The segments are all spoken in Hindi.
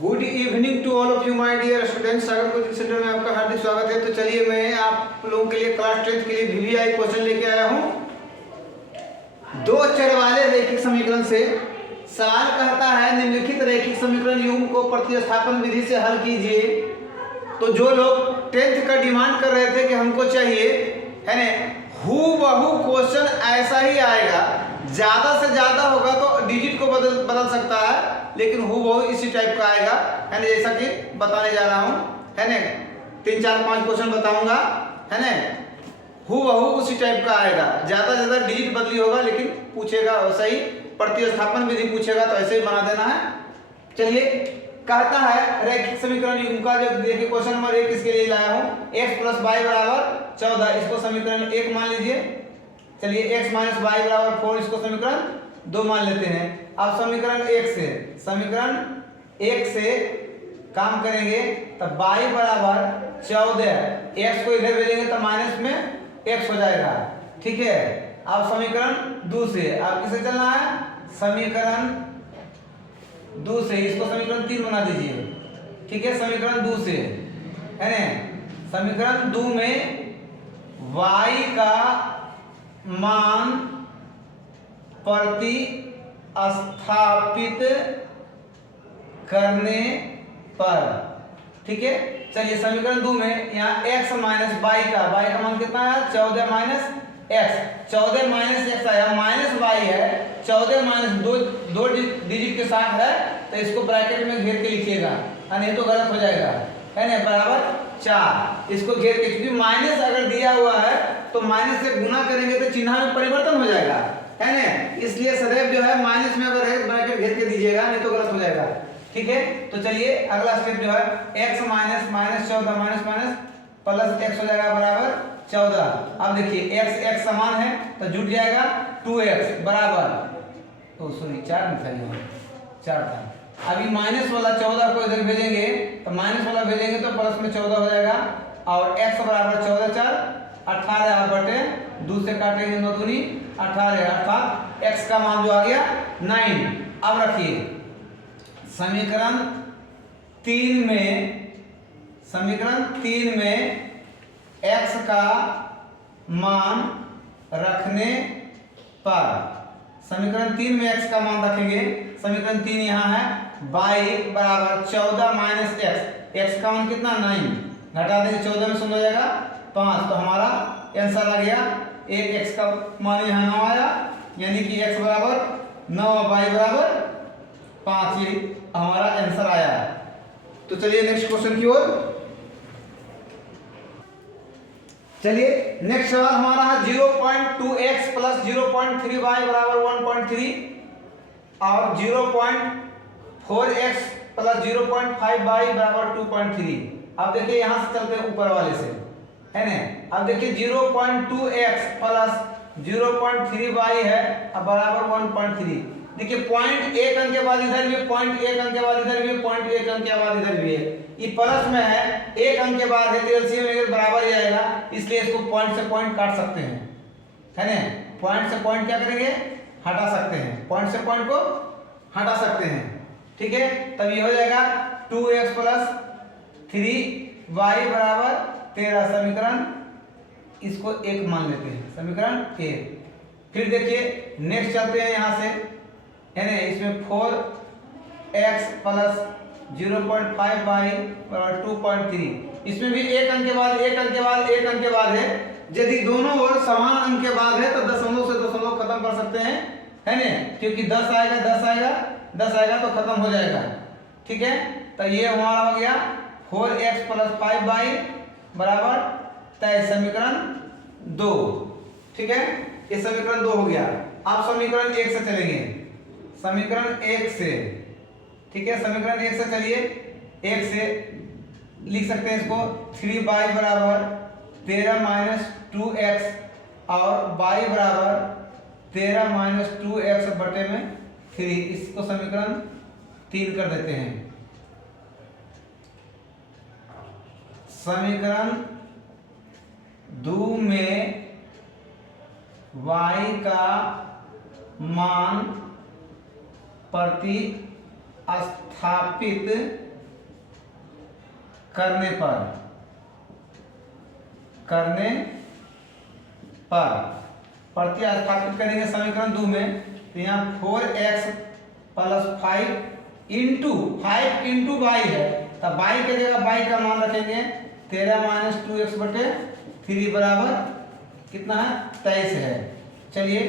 Good evening to all of you my dear students. Sagar coaching centre में आपका हार्दिक स्वागत है। तो चलिए मैं आप लोगों के लिए क्लास 10 के लिए वीवीआई क्वेश्चन लेके आया हूँ। दो चर वाले रैखिक समीकरण से सवाल कहता है निम्नलिखित रैखिक समीकरण युग्म को प्रतिस्थापन विधि से हल कीजिए। तो जो लोग 10th का डिमांड कर रहे थे कि हमको चाहिए है ना हूबहू क्वेश्चन ऐसा ही आएगा, ज्यादा से ज्यादा होगा तो डिजिट को बदल सकता है, लेकिन हूबहू इसी टाइप का आएगा है ना, जैसा कि बताने जा रहा हूँ है ना। 3 4 5 क्वेश्चन बताऊंगा है ना, हूबहू उसी टाइप का आएगा, ज्यादा से ज्यादा डिजिट बदली होगा, लेकिन पूछेगा वैसा ही, प्रतिस्थापन विधि पूछेगा तो ऐसे ही बना देना है। चलिए कहता है रैखिक समीकरण युग्म का, जो देखिए क्वेश्चन नंबर 1 इसके लिए लाया हूँ, x + y = 14, इसको समीकरण 1 मान लीजिए। चलिए x - y = 4, इसको समीकरण 2 मान लेते हैं। अब समीकरण 1 से काम करेंगे तो y = 14, x को इधर भेजेंगे तो माइनस में x हो जाएगा, ठीक है। अब समीकरण 2 से अब किसे चलना है, समीकरण 2 से इसको समीकरण 3 बना दीजिए, ठीक है। समीकरण 2 से है ना, समीकरण 2 में y का मान प्रतिस्थापित करने पर, ठीक है। चलिए समीकरण 2 में यहाँ x - y का मान कितना है, 14 - x, 14 - x आया, माइनस y है, 14 - 2 डिजिट के साथ है, तो इसको ब्रैकेट में घेर के लिखिएगा, नहीं तो गलत हो जाएगा है ना, बराबर 4। इसको घेर के, क्योंकि माइनस अगर दिया हुआ है तो माइनस से गुना करेंगे तो चिन्ह में परिवर्तन हो जाएगा है ना, इसलिए सदैव जो है माइनस में अगर है ब्रैकेट घेर के दीजिएगा, नहीं तो गलत हो जाएगा, ठीक है। तो चलिए अगला स्टेप जो है x - 14 प्लस x हो जाएगा बराबर 14। अब देखिए x समान है तो जुट जाएगा, 2x बराबर, तो सॉरी 4 में था, 4 था। अभी माइनस वाला 14 को इधर भेजेंगे तो माइनस वाला भेजेंगे तो प्लस में 14 हो जाएगा, और x बराबर 14 4 18 बटे 2 से काटेंगे 9 दूनी 18, अर्थात x का मान जो आ गया 9। अब रखिए समीकरण 3 में x का मान रखने पर, समीकरण 3 में x का मान रखेंगे, समीकरण 3 यहाँ है, y बराबर 14 - x का मान कितना 9, घटा देंगे 14 में 0 हो जाएगा 5, तो हमारा आंसर आ गया, एक x का मान यहाँ 9 आया, यानी कि x बराबर 9 y बराबर 5, ये हमारा आंसर आया। तो चलिए नेक्स्ट क्वेश्चन की ओर चलिए। नेक्स्ट सवाल हमारा है 0.2x + 0.3y = 1.3 और 0.4x + 0.5y = 2.3। अब देखिए यहां से चलते हैं ऊपर वाले से है ना। अब देखिए 0.2x + 0.3y है अब बराबर 1.3। देखिए पॉइंट एक अंक के बाद इधर भी, पॉइंट एक अंक के बाद इधर भी, पॉइंट एक अंक के बाद इधर भी है, ये प्लस में है, एक अंक के बाद है तो एलसीएम में बराबर ही आएगा, इसलिए इसको पॉइंट से पॉइंट काट सकते हैं है ना। पॉइंट से पॉइंट क्या करेंगे, हटा सकते हैं, पॉइंट से पॉइंट को हटा सकते हैं, ठीक है। तब ये हो जाएगा 2x + 3y बराबर 13, समीकरण इसको 1 मान लेते हैं, समीकरण 1। फिर देखिए नेक्स्ट चलते हैं यहाँ से है ना, इसमें 4x + 0.5y = 2.3, इसमें भी एक अंक के बाद एक अंक के बाद एक अंक के बाद है, यदि दोनों ओर समान अंक के बाद है तो दशमलव से दशमलव खत्म कर सकते हैं है ना, क्योंकि 10 आएगा तो खत्म हो जाएगा, ठीक है। तो ये हमारा हो गया 4x + 5y बराबर 23, समीकरण 2, ठीक है। ये समीकरण 2 हो गया। अब समीकरण 1 से चलेंगे, समीकरण 1 से, ठीक है। समीकरण 1 से चलिए, 1 से लिख सकते हैं इसको 3y बराबर 13 - 2x और y बराबर 13 - 2x बटे में 3, इसको समीकरण 3 कर देते हैं। समीकरण 2 में y का मान प्रतिस्थापित करने पर प्रतिस्थापित करेंगे समीकरण 2 में, तो यहाँ 4x प्लस 5 इंटू बाई है, तो बाई की जगह बाई का मान रखेंगे 13 माइनस 2x बटे 3 बराबर कितना है 23 है। चलिए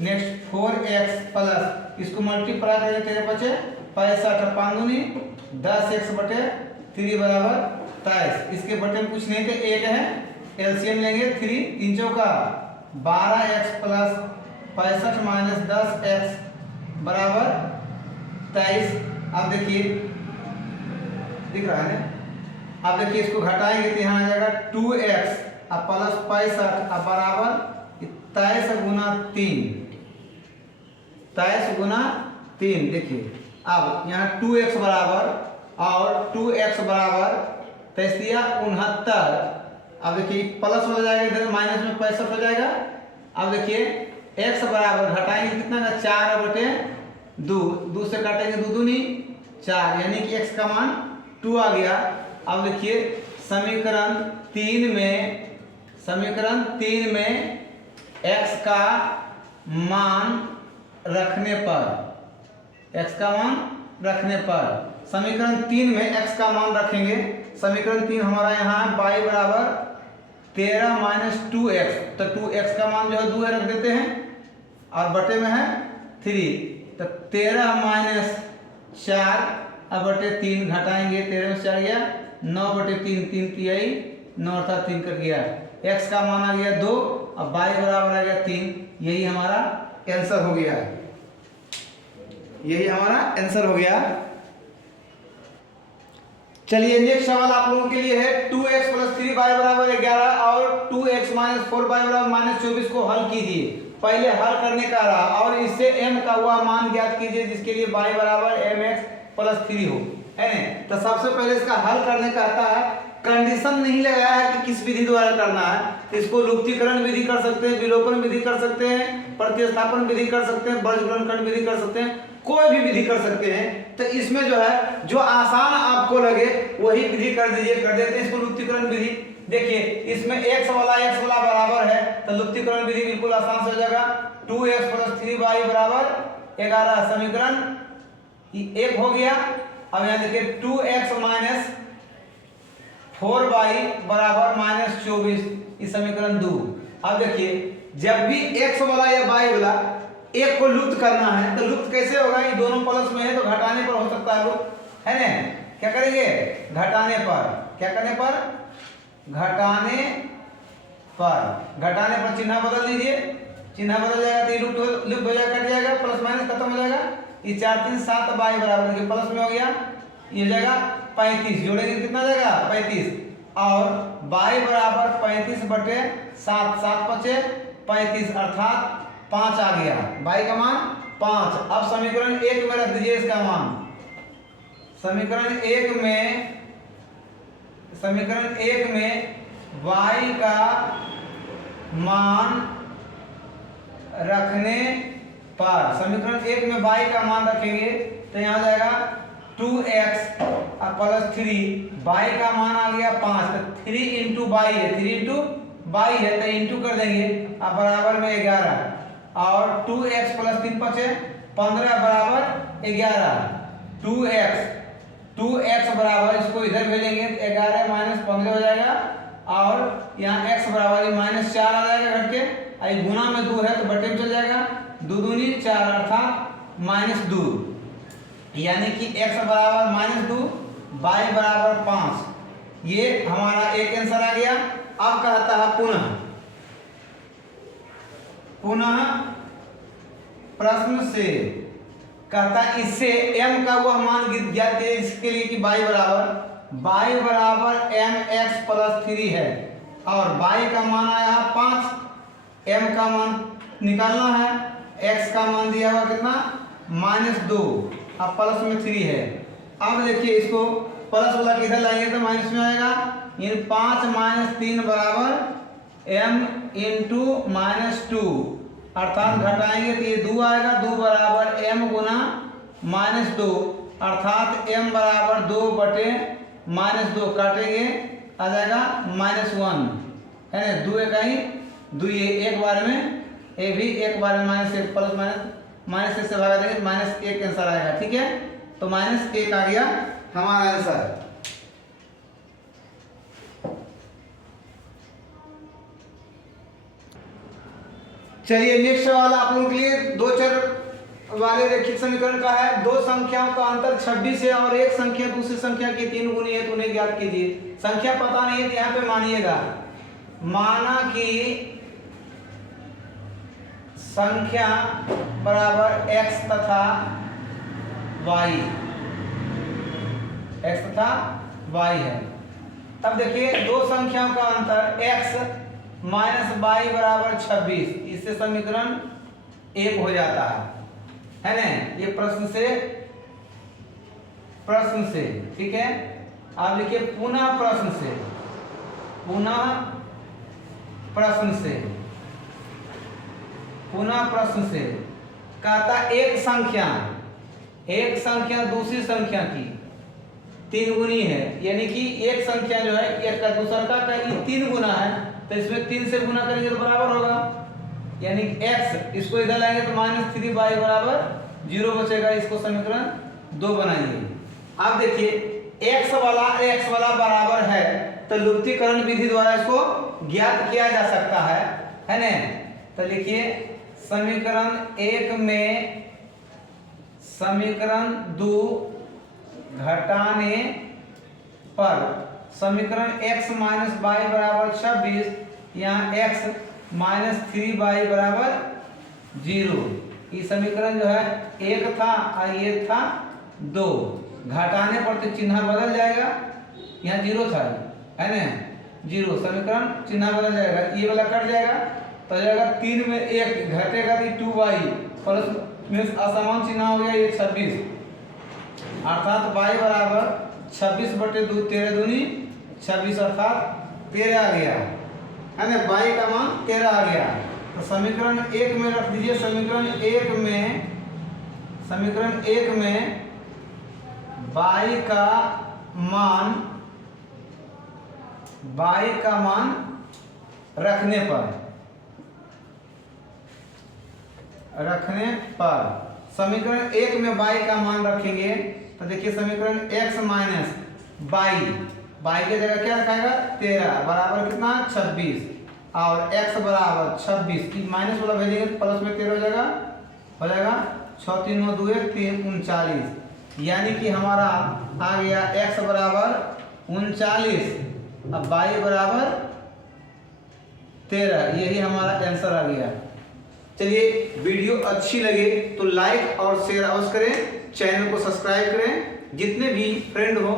नेक्स्ट 4x प्लस इसको मल्टीप्लाई करेंगे, 13 बचे 65 5 दूनी 10x बटे 3 बराबर 23। इसके बटे में कुछ नहीं थे, 1 है, एलसीएम लेंगे 3 3 चौका 12x प्लस 65 माइनस 10x बराबर 23। अब देखिए दिख रहा है, अब देखिए इसको घटाएंगे तो यहाँ आ जाएगा 2x अब प्लस 65 अब बराबर 23 गुना 3, 23 गुना 3। देखिए अब यहाँ 2x बराबर और 2x बराबर 69। अब देखिए प्लस हो जाएगा, इधर माइनस में 65 हो जाएगा। अब देखिए x बराबर घटाएंगे कितना का 4 बटे 2 से काटेंगे 2 दूनी 4, यानी कि x का मान 2 आ गया। अब देखिए समीकरण 3 में x का मान रखने पर समीकरण 3 में x का मान रखेंगे। समीकरण 3 हमारा यहाँ है y बराबर 13 माइनस 2x, तो 2x का मान जो है 2 रख देते हैं और बटे में है 3, तो 13 माइनस 4 अब बटे 3 घटाएंगे, 13 में 4 गया 9 बटे 3, 3 तिहाई 9 अर्थात 3 कट गया। x का मान आ गया 2, अब y बराबर आ गया 3। यही हमारा आंसर हो गया, चलिए नेक्स्ट सवाल आप लोगों के लिए है 2x प्लस 3y बराबर 11 और 2x माइनस 4y बराबर माइनस 24 को हल कीजिए। पहले हल करने का रहा और इससे m का हुआ मान ज्ञात कीजिए जिसके लिए y बराबर mx प्लस 3 हो, है ना। तो सबसे पहले इसका हल करने का आता है, कंडीशन नहीं लगाया है कि किस विधि द्वारा करना है, तो इसको लुप्तीकरण विधि कर सकते हैं, विलोपन विधि कर सकते हैं, प्रतिस्थापन विधि कर सकते हैं, वर्गीकरण विधि कर सकते हैं, कोई भी विधि कर सकते हैं। तो इसमें जो है जो आसान आपको लगे वही विधि कर दीजिए, कर देते हैं इसको लुप्तीकरण विधि। देखिए इसमें x वाला बराबर है तो लुप्तीकरण विधि बिल्कुल आसान से हो जाएगा। 2x प्लस 3y बराबर 11 समीकरण 1 हो गया। अब यहाँ देखिए 2x माइनस 4y बराबर माइनस 24, इस समीकरण 2। अब देखिए जब भी x वाला या y वाला एक को लुप्त करना है तो लुप्त कैसे होगा, ये दोनों प्लस में है तो घटाने पर हो सकता है लुप्त, है ना। क्या करेंगे घटाने पर चिन्ह बदल दीजिए, चिन्ह बदल जाएगा तो ये लुप्त हो जाएगा, कट जाएगा, प्लस माइनस खत्म हो जाएगा। ये 4 3 7 y बराबर देखिए प्लस में हो गया, ये हो जाएगा 35, जोड़ेंगे कितना जाएगा 35 और y बराबर 35 बटे 7, 7 बचे 35 अर्थात 5 आ गया, y का मान 5। अब समीकरण 1 में रख दीजिए इसका मान, समीकरण 1 में y का मान रखने पर, समीकरण 1 में y का मान रखेंगे तो यहाँ जाएगा 2x प्लस 3, y का मान आ गया 5, तो 3 इंटू बाई है, 3 इंटू बाई है तो इंटू कर देंगे, अब बराबर में 11 और 2x प्लस 3 बचे 15 बराबर 11। 2x बराबर इसको इधर भेजेंगे 11 माइनस 15 हो जाएगा और यहाँ x बराबर माइनस 4 आ जाएगा घट के, आई गुना में 2 है तो बटे में चल जाएगा, 2 दूनी 4 अर्थात माइनस 2, यानी कि x बराबर माइनस 2, y बराबर 5। ये हमारा एक आंसर आ गया। अब कहता है पुनः प्रश्न से कहता है इससे m का वह मान ज्ञात कीजिए जिसके लिए कि y बराबर mx प्लस 3 है और y का मान आया 5, m का मान निकालना है, x का मान दिया हुआ कितना -2, अब प्लस में 3 है। अब देखिए इसको प्लस वाला किधर लाएंगे तो माइनस में आएगा, यानी 5 माइनस 3 बराबर m इंटू -2 अर्थात घटाएंगे तो ये 2 आएगा, 2 बराबर m गुना -2 अर्थात m बराबर 2 बटे -2 काटेंगे आ जाएगा -1 है ना। 2 इकाई 2 ये एक बार में, ये भी एक बार में -1 प्लस -1 से भागा देंगे -1 आंसर आएगा। ठीक है, तो -1 आ गया हमारा आंसर। चलिए नेक्स्ट वाला आप लोगों के लिए 2 चर वाले रैखिक समीकरण का है। दो संख्याओं का अंतर 26 है और एक संख्या दूसरी संख्या की 3 गुनी है, तो उन्हें ज्ञात कीजिए। संख्या पता नहीं है तो यहाँ पे मानिएगा, माना कि संख्या बराबर x तथा y, x तथा y है। अब देखिए दो संख्याओं का अंतर x माइनस वाई बराबर 26, इससे समीकरण 1 हो जाता है ना। ये प्रश्न से ठीक है। आप लिखिए पुनः प्रश्न से कहता एक संख्या दूसरी संख्या की 3 गुनी है, यानी कि एक संख्या जो है एक का दूसरा का 3 गुना है, तो इसमें 3 से गुना करेंगे तो बराबर होगा, यानी x इसको इधर लाएंगे तो -3y बराबर 0 बचेगा। इसको समीकरण 2 बनाइए। अब देखिए x वाला बराबर है तो लुप्तीकरण विधि द्वारा इसको ज्ञात किया जा सकता है ना। तो लिखिए समीकरण 1 में समीकरण 2 घटाने पर समीकरण x माइनस वाई बराबर 26, यहाँ x माइनस 3y बराबर 0। ये समीकरण जो है 1 था और ये था 2, घटाने पर तो चिन्ह बदल जाएगा, यहाँ 0 था है ना, 0 समीकरण चिन्ह बदल जाएगा, ये वाला कट जाएगा तो जाएगा 3 में 1 घटेगा तो 2y प्लस मीन्स असमान चिन्ह हो गया, ये 26 अर्थात y बराबर 26/2 13 दूनी 26 अर्थात 13 आ गया है ना। y का मान 13 आ गया। तो समीकरण 1 में रख दीजिए, समीकरण 1 में y का मान रखने पर समीकरण 1 में y का मान रखेंगे तो देखिए समीकरण x माइनस y की जगह क्या रखाएगा 13 बराबर कितना 26 और x बराबर 26 की माइनस वाला भेजेंगे प्लस में 13 हो जाएगा 6 3 9 2 1 3 39, यानी कि हमारा आ गया x बराबर 39 अब y बराबर 13, यही हमारा आंसर आ गया। चलिए वीडियो अच्छी लगे तो लाइक और शेयर अवश्य करें, चैनल को सब्सक्राइब करें, जितने भी फ्रेंड हो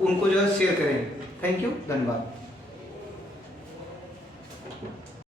उनको जो है शेयर करें। थैंक यू, धन्यवाद।